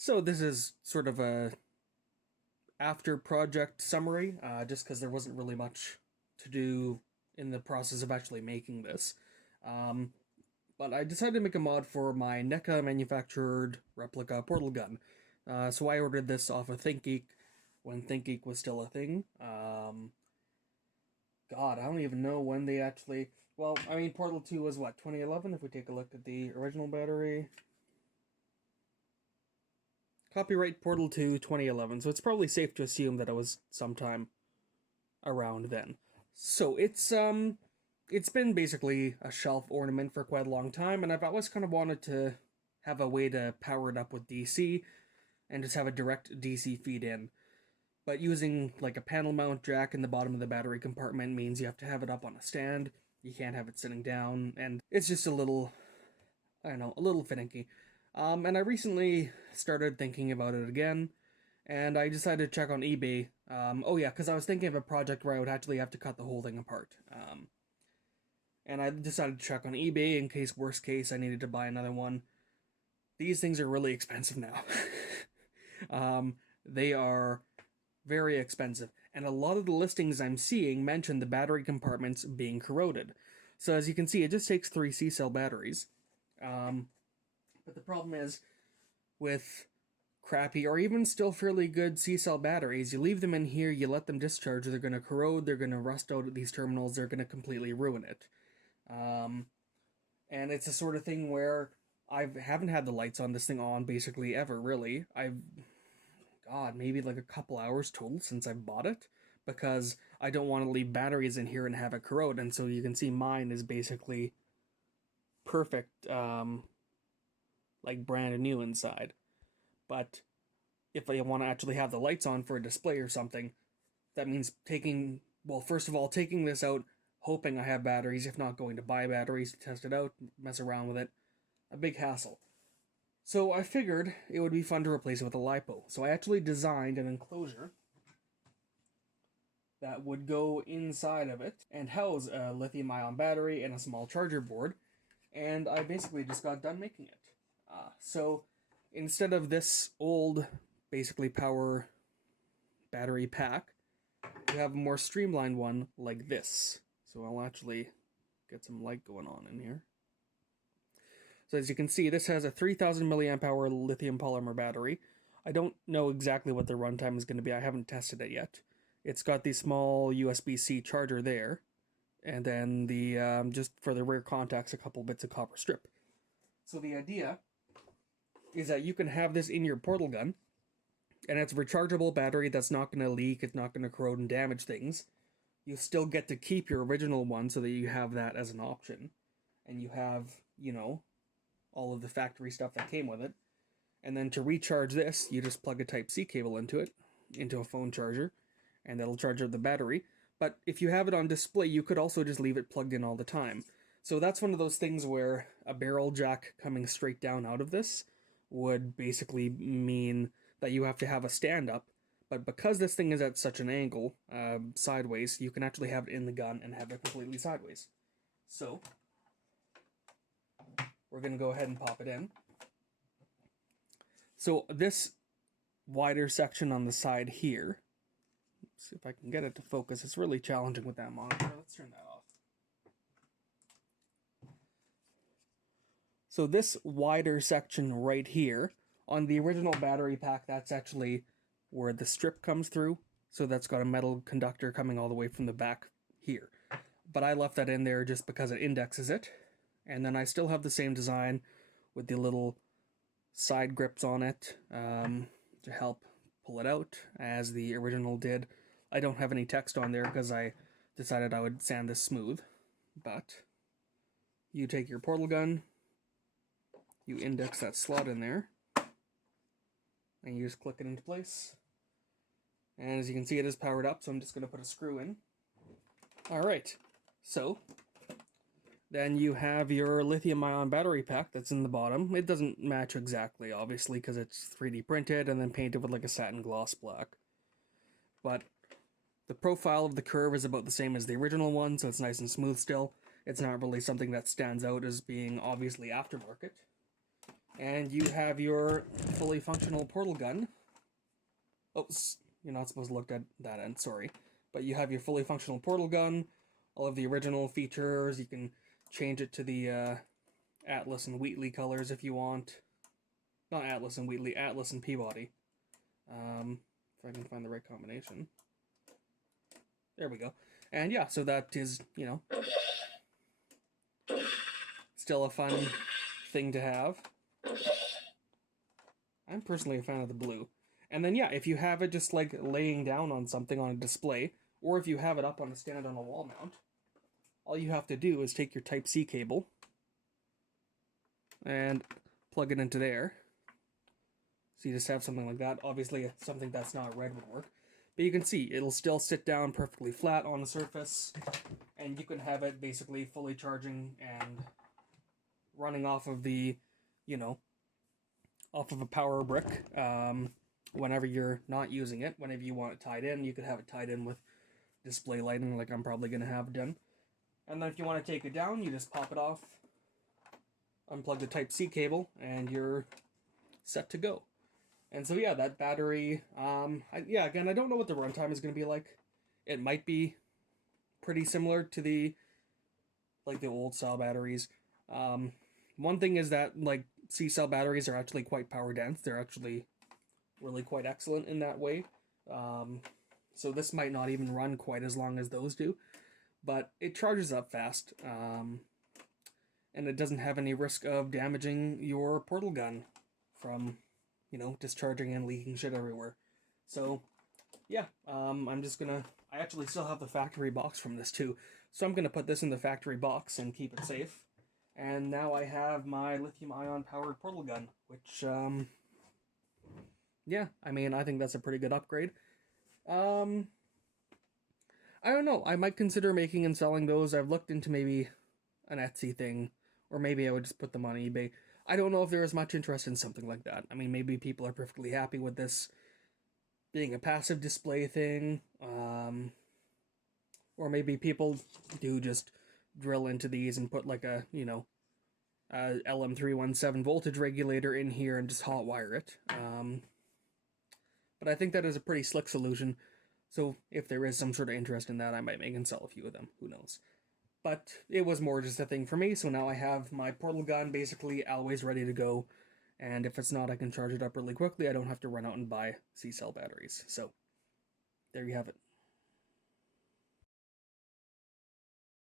So this is sort of a after project summary, just because there wasn't really much to do in the process of actually making this. Um, but I decided to make a mod for my NECA manufactured replica portal gun. So I ordered this off of ThinkGeek when ThinkGeek was still a thing. God, I don't even know when they actually. Well, I mean, Portal 2 was what, 2011? If we take a look at the original battery. Copyright Portal 2 2011, so it's probably safe to assume that it was sometime around then. So it's been basically a shelf ornament for quite a long time, and I've always kind of wanted to have a way to power it up with DC and just have a direct DC feed in. But using like a panel mount jack in the bottom of the battery compartment means you have to have it up on a stand. You can't have it sitting down, and it's just a little, I don't know, a little finicky. And I recently started thinking about it again, and I decided to check on eBay. Oh yeah, because I was thinking of a project where I would actually have to cut the whole thing apart. And I decided to check on eBay in case, worst case, I needed to buy another one. These things are really expensive now. They are very expensive, and a lot of the listings I'm seeing mention the battery compartments being corroded. So as you can see, it just takes 3 C-cell batteries. But the problem is, with crappy or even still fairly good C-cell batteries, you leave them in here, you let them discharge, they're going to corrode, they're going to rust out at these terminals, they're going to completely ruin it. And it's the sort of thing where I haven't had the lights on this thing on basically ever, really. God, maybe like a couple hours total since I bought it, because I don't want to leave batteries in here and have it corrode, and so you can see mine is basically perfect, like brand new inside. But if I want to actually have the lights on for a display or something, that means taking, well, first of all, taking this out, hoping I have batteries, if not going to buy batteries to test it out, mess around with it. A big hassle. So I figured it would be fun to replace it with a LiPo. So I actually designed an enclosure that would go inside of it and house a lithium-ion battery and a small charger board. And I basically just got done making it. So instead of this old, basically power battery pack, we have a more streamlined one like this. So I'll actually get some light going on in here. So as you can see, this has a 3000 milliamp hour lithium polymer battery. I don't know exactly what the runtime is going to be. I haven't tested it yet. It's got the small USB-C charger there, and then the just for the rear contacts, a couple bits of copper strip. So the idea is that you can have this in your portal gun, and it's a rechargeable battery that's not going to leak, it's not going to corrode and damage things. You still get to keep your original one so that you have that as an option. And you have, you know, all of the factory stuff that came with it. And then to recharge this, you just plug a Type-C cable into it, into a phone charger, and that'll charge up the battery. But if you have it on display, you could also just leave it plugged in all the time. So that's one of those things where a barrel jack coming straight down out of this would basically mean that you have to have a stand-up, but because this thing is at such an angle, sideways, you can actually have it in the gun and have it completely sideways. So, we're going to go ahead and pop it in. So this wider section on the side here, let's see if I can get it to focus, it's really challenging with that monitor, let's turn that off. So this wider section right here, on the original battery pack, that's actually where the strip comes through. So that's got a metal conductor coming all the way from the back here. But I left that in there just because it indexes it. And then I still have the same design with the little side grips on it to help pull it out, as the original did. I don't have any text on there because I decided I would sand this smooth. But you take your portal gun, you index that slot in there, and you just click it into place. And as you can see, it is powered up, so I'm just going to put a screw in. Alright, so then you have your lithium-ion battery pack that's in the bottom. It doesn't match exactly, obviously, because it's 3D printed and then painted with like a satin gloss black. But the profile of the curve is about the same as the original one, so it's nice and smooth still. It's not really something that stands out as being obviously aftermarket. And you have your fully functional portal gun. Oh, you're not supposed to look at that end, sorry. But you have your fully functional portal gun, all of the original features. You can change it to the Atlas and Wheatley colors if you want. Not Atlas and Wheatley, Atlas and Peabody. If I can find the right combination. There we go. And yeah, so that is, you know, still a fun thing to have. I'm personally a fan of the blue. And then yeah, if you have it just like laying down on something on a display, or if you have it up on a stand on a wall mount, all you have to do is take your Type-C cable and plug it into there. So you just have something like that. Obviously, something that's not red would work. But you can see, it'll still sit down perfectly flat on the surface, and you can have it basically fully charging and running off of the, you know, off of a power brick whenever you're not using it. Whenever you want it tied in, you could have it tied in with display lighting like I'm probably going to have done. And then if you want to take it down, you just pop it off, unplug the Type-C cable, and you're set to go. And so yeah, that battery, again, I don't know what the runtime is going to be like. It might be pretty similar to the old cell batteries. One thing is that like C-cell batteries are actually quite power dense. They're actually really quite excellent in that way. So this might not even run quite as long as those do, but it charges up fast. And it doesn't have any risk of damaging your portal gun from, you know, discharging and leaking shit everywhere. So, yeah, I'm just gonna... I actually still have the factory box from this, too. So I'm gonna put this in the factory box and keep it safe. And now I have my lithium-ion powered portal gun, which, yeah, I mean, I think that's a pretty good upgrade. I don't know, I might consider making and selling those. I've looked into maybe an Etsy thing, or maybe I would just put them on eBay. I don't know if there is much interest in something like that. I mean, maybe people are perfectly happy with this being a passive display thing, or maybe people do just drill into these and put like a, you know, a LM317 voltage regulator in here and just hot wire it. But I think that is a pretty slick solution, so if there is some sort of interest in that, I might make and sell a few of them, who knows. But it was more just a thing for me, so now I have my portal gun basically always ready to go, and if it's not, I can charge it up really quickly. I don't have to run out and buy C-cell batteries. So, there you have it.